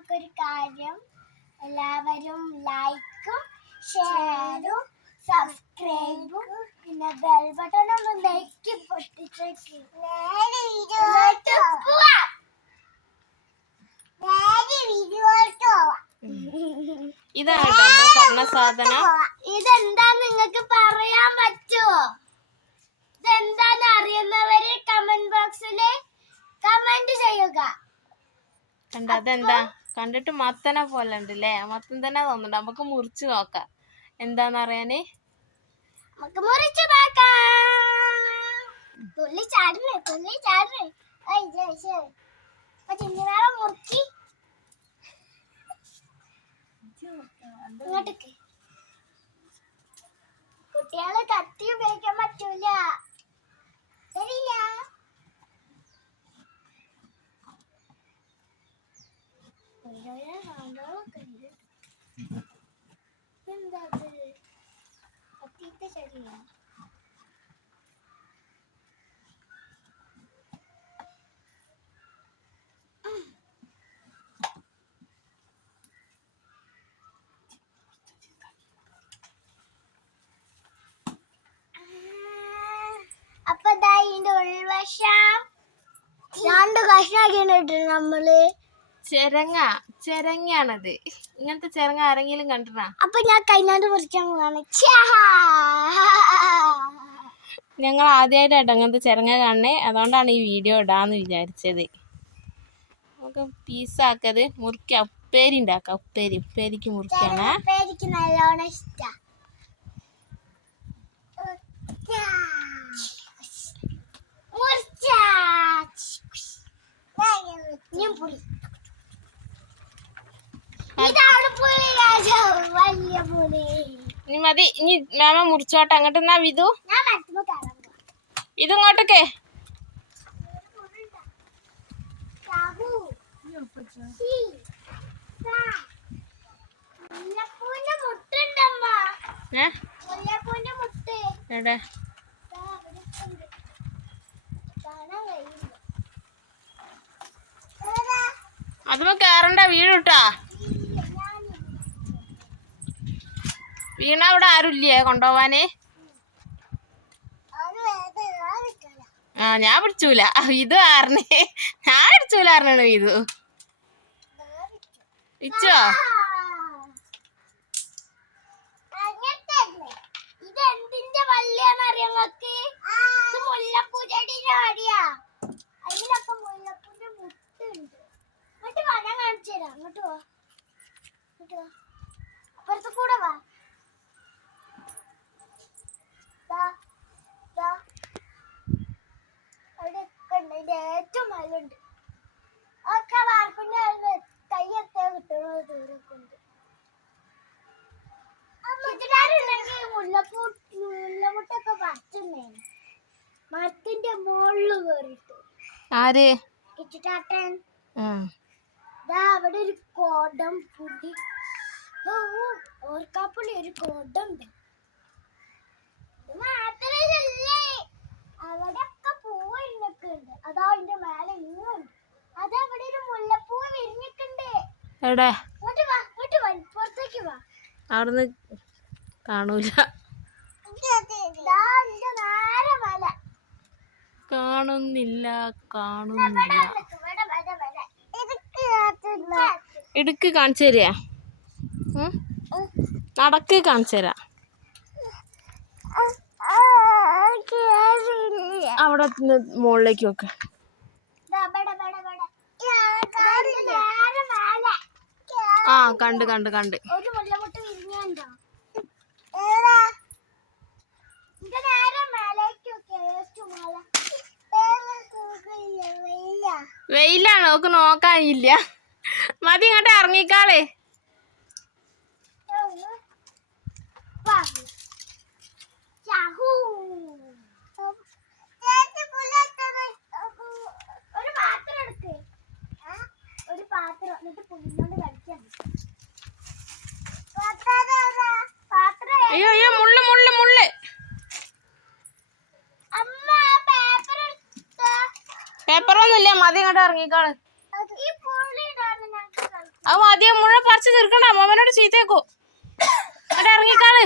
നമുക്കൊരു കാര്യം എല്ലാവരും ലൈക്കും ഷെയറും സബ്സ്ക്രൈബും പിന്നെ ബെൽ ബട്ടൺ ഒന്ന് നെക്കി പൊട്ടിച്ചു. ഇതാണ് പറഞ്ഞ സാധനം. ഇതെന്താ നിങ്ങൾക്ക് പറയാൻ പറ്റുമോ ഇതെന്താന്ന് അറിയുന്നവര് കമന്റ് ബോക്സിൽ കമന്റ് ചെയ്യുക. എന്താ അതെന്താ? കണ്ടിട്ട് മത്തനെ പോലെ ഉണ്ട് അല്ലേ മത്തൻ തന്നെ തോന്നുന്നുണ്ട്. നമുക്ക് മുറിച്ച് നോക്കാം. എന്താന്ന് അറിയാന് നമുക്ക് കുട്ടികളെ കത്തി ഉപയോഗിക്കാൻ പറ്റൂല. തരില്ല ഓരോരോ സാധനങ്ങളൊക്കെ ഉണ്ട്. എന്താ ഇത്? കത്തിയിട്ട് ശരിയാ അപ്പൊ ദാ ഇതിന്റെ ഉൾവശം രണ്ട് കഷ്ണാക്കിട്ട് നമ്മൾ ചെരങ്ങ ചെരങ്ങയാണത്. ഇങ്ങനത്തെ ചെരങ്ങ ആരെങ്കിലും കണ്ടിട്ടാ അപ്പൊ ഞാൻ കൈനാണ്ട് മുറിക്കാൻ പോവാണ്. ഞങ്ങൾ ആദ്യമായിട്ടാട്ടോ അങ്ങനത്തെ ചെരങ്ങ കാണണേ. അതുകൊണ്ടാണ് ഈ വീഡിയോ ഇടാന്ന് വിചാരിച്ചത്. നമുക്ക് പീസാക്കത് മുറിക്ക ഉപ്പേരി ഉണ്ടാക്കാം. ഉപ്പേരി. ഉപ്പേരിക്ക് മുറിക്കാണ് ചിലപ്പോ എനിക്ക് നല്ലോണം ഇഷ്ടാ. മുറിച്ചാ. ഞാൻ പുളി ഇതാണ് പുളി രാജാവ് വലിയ പുളി ഇനി മതി. ഇനി മാമ മുറിച്ചോട്ടെ. അങ്ങോട്ട് എന്നാ വിധു. ഇത് ഇങ്ങോട്ടൊക്കെ. സി. സാ. മുല്ലപ്പൂവിന്റെ മുട്ടുണ്ടമ്മ ഏ മുല്ലപ്പൂവിന്റെ മുട്ട് എവിടെ ദാ അവിടെ ഉണ്ട്. കാണാൻ കഴിയില്ല എടാ, അതുമ്പോ കേറണ്ട വീഴുട്ടാ ഇല്ല, ഞാനില്ല. വീണ അവിടെ ആരുമില്ലേ? കൊണ്ടുപോവാന്. ആ ഞാൻ പിടിച്ചൂല. ഇത് ആറിന്. ഞാൻ പിടിച്ചൂല ആറിനാണ് ഇത്. ഇച്ചോ വാ അങ്ങോട്ട് വാ. അപ്പുറത്ത് കൂടെ വാ ദാ, ദാ. അവിടെ ഒക്കെ ഉണ്ട് അതിന്റെ ഏറ്റവും ഒക്കെ വാർപ്പിന്റെ ഉണ്ട് മുല്ലപ്പൂ മുല്ലമുട്ടൊക്കെ പറ്റുന്നേ മരത്തിന്റെ മുകളിൽ കയറിട്ട് ആര്? കിച്ചിട്ടാട്ടൻ അവിടെ ഒരു കോടം പുടി. ഓർക്കാപ്പുള്ളി ഒരു കോടം ഇത് എവിടെ? ഇങ്ങോട്ട് വാ ഇങ്ങോട്ട് വാ പുറത്തേക്ക് വാ. അവിടുന്ന് കാണൂല. കാണുന്നില്ല കാണുന്നില്ല. ഇടുക്ക് കാണിച്ചു തരിക. നടക്ക് കാണിച്ചു തരാ. അവിടെ മുകളിലേക്ക് വെക്ക. ആ കണ്ട് കണ്ട് കണ്ട്. വെയിലാണ് നോക്ക് നോക്കാനില്ല മതി ഇങ്ങോട്ട് ഇറങ്ങിക്കാളേ അയ്യോ അയ്യോ മുള്ളു മുള്ളു മുള്ളു. പേപ്പറൊന്നുമില്ല മതി ഇങ്ങോട്ട് ഇറങ്ങിക്കാൾ. അത് മതിയെ? മുഴ പറിച്ചു തീർക്കണ്ട. അമ്മമ്മനോട് ചീത്തേക്കോ ഇങ്ങോട്ട് ഇറങ്ങിക്കാൾ.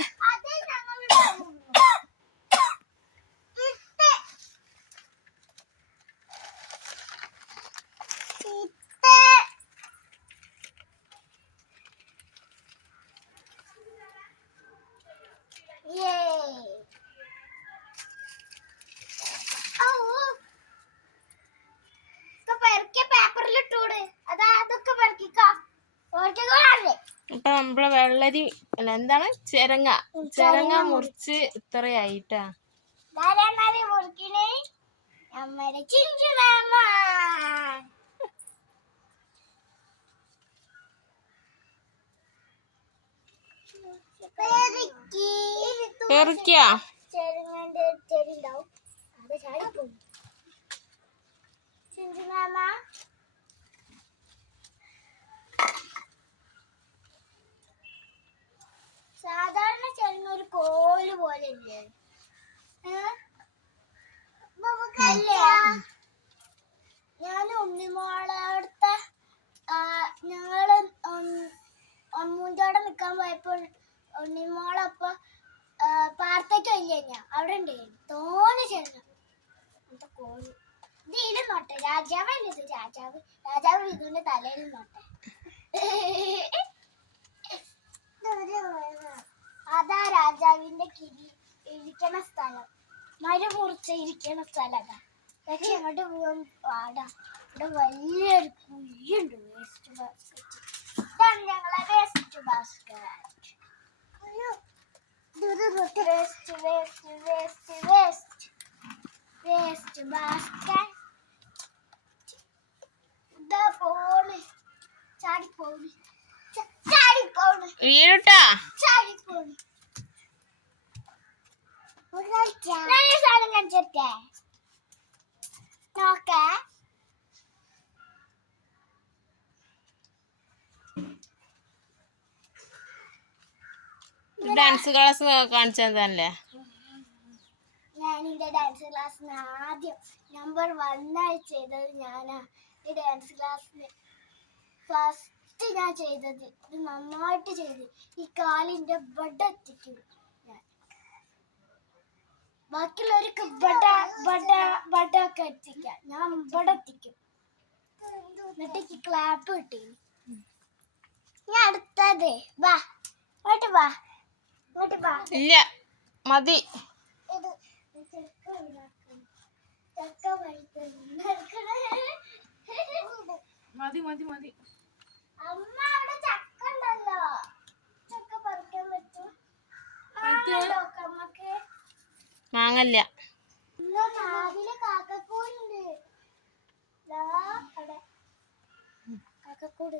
നമ്മളെ വെള്ളരി അല്ല എന്താണ്? ചെരങ്ങ. ചെരങ്ങ മുറിച്ച് ഇത്രയായിട്ടാ. പെറുക്കിയാ ചെറുങ്ങന്റെ ചെടി ഉണ്ടാവും അത് ചാടിപ്പോകും ചിഞ്ചു മാമ സാധാരണ ചെറുങ്ങ ഒരു കോൽ പോലെ ഇല്ലേ അല്ലേ ഞാൻ ഉണ്ണിമോളടുത്ത ഞങ്ങൾ നിക്കാൻ പോയപ്പോൾ ഉണ്ണിമോളപ്പൊ പാർത്തേക്ക് ഇല്ലേ ഞാൻ. അവിടെ ഉണ്ടായിരുന്നു തോനെ ചെറുങ്ങ എന്നിട്ട് കോൽ ഇത് രാജാവ് രാജാവ്. ഇതിന്റെ തലയിലും നോട്ടെ അതാ രാജാവിന്റെ കിരി ഇരിക്കണ സ്ഥലം. മരം ഇരിക്കണ സ്ഥലം അതാ പക്ഷെ അങ്ങോട്ട് പോകാൻ പാടാ. ഇവിടെ വലിയൊരു കുഴിയുണ്ട്. വേസ്റ്റ് ബാസ്കറ്റ് ഇതാണ് ഞങ്ങളെ waste basket waste waste waste waste waste basket ഇതാ പോണ് ചാടി പോണ് ച- ചാടി പോണ് വീടുട്ടാ ചാടി പോണ് ഞാൻ ഈ സാധനം കാണിച്ചിട്ടേ നോക്കേ ഡാൻസ് ക്ലാസ് കാണിച്ചതല്ലേ? ഞാൻ എന്റെ ഡാൻസ് ക്ലാസ്സിന് ആദ്യം നമ്പർ വണ്ണായി ചെയ്തത് ഞാനാ. ഈ ഡാൻസ് ക്ലാസ്സിന് ഫസ്റ്റ് ഞാൻ ചെയ്തത്. ഇത് നന്നായിട്ട് ചെയ്ത്. ഈ കാലിന്റെ ബഡെത്തിക്കും ഞാൻ. ബാക്കിയുള്ളവർക്ക് ബഡ ബഡ ബഡ ഒക്കെ എത്തിക്കാം. ഞാൻ ബഡെത്തിക്കും എന്നിട്ട് എനിക്ക് ക്ലാപ്പ് കിട്ടി. ഞാൻ അടുത്തത് വാ. ഇങ്ങോട്ട് വാ. ഇല്ല മതി. ഇത് ചക്ക ഉണ്ടാക്കണം. ചക്ക വഴുത്തുണ്ടാക്കണം. മതി മതി മതി. അമ്മ അവിടെ ചക്ക ഉണ്ടല്ലോ. ചക്ക പറിക്കാൻ പറ്റും. ആണല്ലോ അമ്മയ്ക്ക്. മാങ്ങല്ല. ഇന്ന് രാവിലെ കാക്കക്കൂടുണ്ട്. കാക്കക്കൂട്.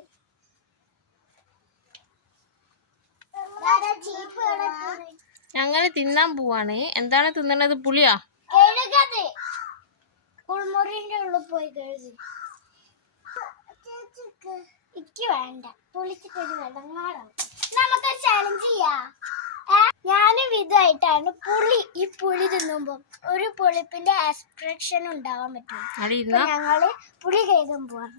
ഞങ്ങൾ തിന്നാൻ പോവാണ്. എന്താണ് തിന്നണത്? പുളിയാ? കുളിമുറിന്റെ ഉള്ളിൽ പോയി കഴുകി. എനിക്ക് വേണ്ട. പുളിച്ചിട്ടൊരു വെള്ളങ്ങാടാവും നമുക്കൊരു ചലഞ്ച് ചെയ്യാ. ഞാനും ഇതായിട്ടാണ് പുളി. ഈ പുളി തിന്നുമ്പോ ഒരു പുളിപ്പിന്റെ എക്സ്പ്രഷൻ ഉണ്ടാവാൻ പറ്റും. ഞങ്ങൾ പുളി കഴുകാൻ പോവാണ്.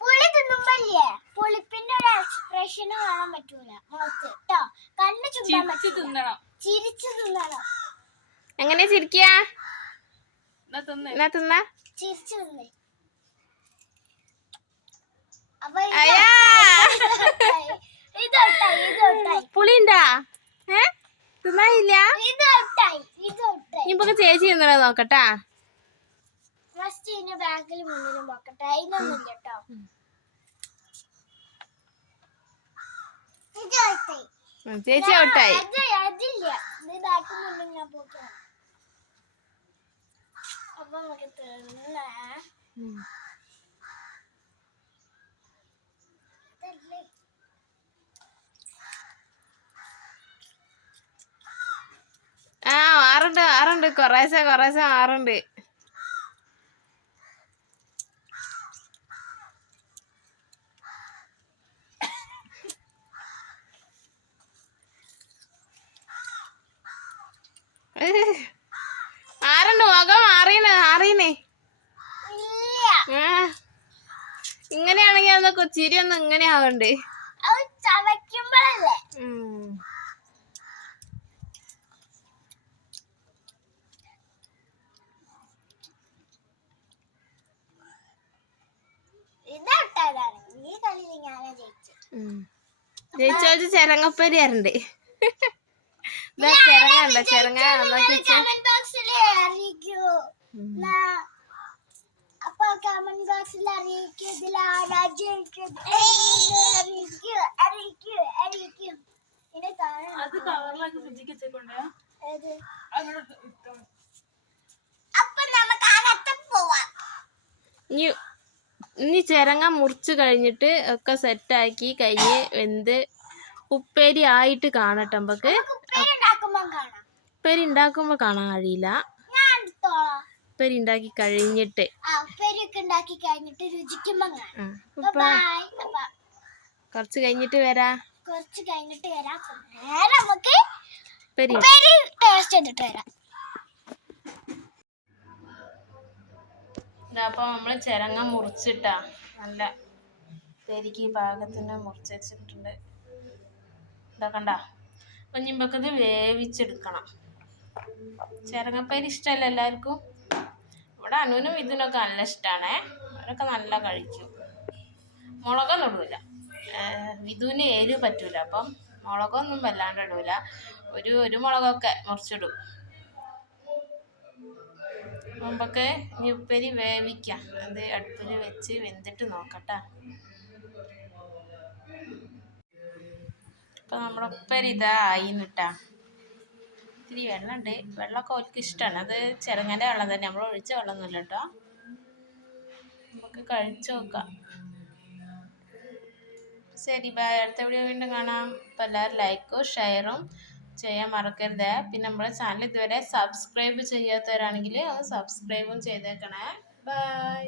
പുളി തിന്നുമ്പല്ലേ? പുളിപ്പിന്റെ ഒരു എക്സ്പ്രഷൻ കാണാൻ പറ്റൂല. മുഖത്ത് കേട്ടോ കണ്ണ് പറ്റൂല. ചിരിച്ചു തിന്നണം. എങ്ങനെ ചിരിക്കുക എന്നാ തിന്ന? ചിരിച്ചു തിന്നേ. അപ്പൊ അയ്യാ! ഇതൊട്ടായി ഇതൊട്ടായി പുളിണ്ടാ ഏ? തിന്നായില്ല ഇതൊട്ടായി ഇതൊട്ടായി ഇപ്പൊ ചേച്ചി തിന്നണ നോക്കട്ടാ. ഫസ്റ്റ് ഇതിന്റെ ബാക്കിൽ മുന്നിലും നോക്കട്ടെ അതിനൊന്നുമില്ല കേട്ടോ. ചേച്ചി ഔട്ടായി. അതില്ല. ഇത് മുന്നിൽ ഞാൻ അപ്പൊ നമുക്ക് തിന്നേ. ആ ആറുണ്ട് ആറുണ്ട്. കൊറേശ്ശെ കൊറേശ്ശെ ആറുണ്ട്. ആരുണ്ട് മുഖം മാറിയണേ അറിയണേ ഇങ്ങനെയാണെങ്കിൽ അന്ന് കൊച്ചിരി ഒന്നും ഇങ്ങനെ ആവണ്ടേ ജയിച്ചോച്ച് ചെരങ്ങപ്പേരി ആരണ്ട് ഉണ്ടോ ചെരങ്ങ കമന്റ് ബോക്സിൽ അറിയിക്കൂ. ഉം. എന്നാ, അപ്പൊ കമന്റ് ബോക്സിൽ അറിയിക്കൂ. ഇതിൽ ആരാ ജയിക്കുന്നത് അറിയിക്കൂ. അറിയിക്കൂ. അറിയിക്കൂ. ഇതിന്റെ താഴെ ഏത്? അപ്പൊ നമുക്ക് അകത്ത് പോവാം. ഇനി ചിരങ്ങ മുറിച്ച് കഴിഞ്ഞിട്ട് ഒക്കെ സെറ്റാക്കി കൈ വെന്ത് ഉപ്പേരി ആയിട്ട് കാണട്ടെ നമുക്ക് ഉപ്പേരി ഉണ്ടാക്കുമ്പോൾ കാണാൻ കഴിയില്ല. ഉപ്പേരി ഉണ്ടാക്കി കഴിഞ്ഞിട്ട്. അപ്പൊ അപ്പൊ കുറച്ച് കഴിഞ്ഞിട്ട് വരാ. കുറച്ച് കഴിഞ്ഞിട്ട് വരാം. അപ്പൊ നമുക്ക് ഉപ്പേരി. ഉപ്പേരി ടേസ്റ്റ് ചെയ്തിട്ട് വരാം. അപ്പോൾ നമ്മൾ ചിരങ്ങ മുറിച്ചിട്ടാ നല്ല ഉപ്പേരിക്ക് പാകത്തിന് മുറിച്ച് വെച്ചിട്ടുണ്ട്. ഇതാ കണ്ട? അപ്പം വേവിച്ചെടുക്കണം. ചിരങ്ങപ്പേരി ഇഷ്ടമല്ല എല്ലാവർക്കും. ഇവിടെ അനുവിനും ഇതിനൊക്കെ നല്ല ഇഷ്ടമാണേ അവരൊക്കെ നല്ല കഴിക്കും. മുളകൊന്നും ഇടൂല. വിധുവിന് എരിവ് പറ്റൂല. അപ്പം മുളകൊന്നും വല്ലാണ്ട് ഇടൂല. ഒരു ഒരു മുളകൊക്കെ മുറിച്ചിടും. മുമ്പൊക്കെ ഇനി ഉപ്പേരി വേവിക്കാം. അത് അടുപ്പിൽ വെച്ച് വെന്തിട്ട് നോക്കട്ടെ. ഇപ്പൊ നമ്മുടെ ഉപ്പേരി ഇതാ ഇത്തിരി വെള്ളമുണ്ട് വെള്ളമൊക്കെ അവർക്ക് ഇഷ്ടമാണ് അത് ചെറുങ്ങന്റെ വെള്ളം തന്നെ. നമ്മൾ ഒഴിച്ച വെള്ളമൊന്നുമില്ല കേട്ടോ. നമുക്ക് കഴിച്ചു നോക്കാം. ശരി ബൈ അടുത്ത വീഡിയോ വീണ്ടും കാണാം. അപ്പോൾ എല്ലാവരും ലൈക്കും ഷെയറും ചെയ്യാൻ മറക്കരുത്. പിന്നെ നമ്മുടെ ചാനൽ ഇതുവരെ സബ്സ്ക്രൈബ് ചെയ്യാത്തവരാണെങ്കിൽ അത് സബ്സ്ക്രൈബും ചെയ്തേക്കണേ. ബൈ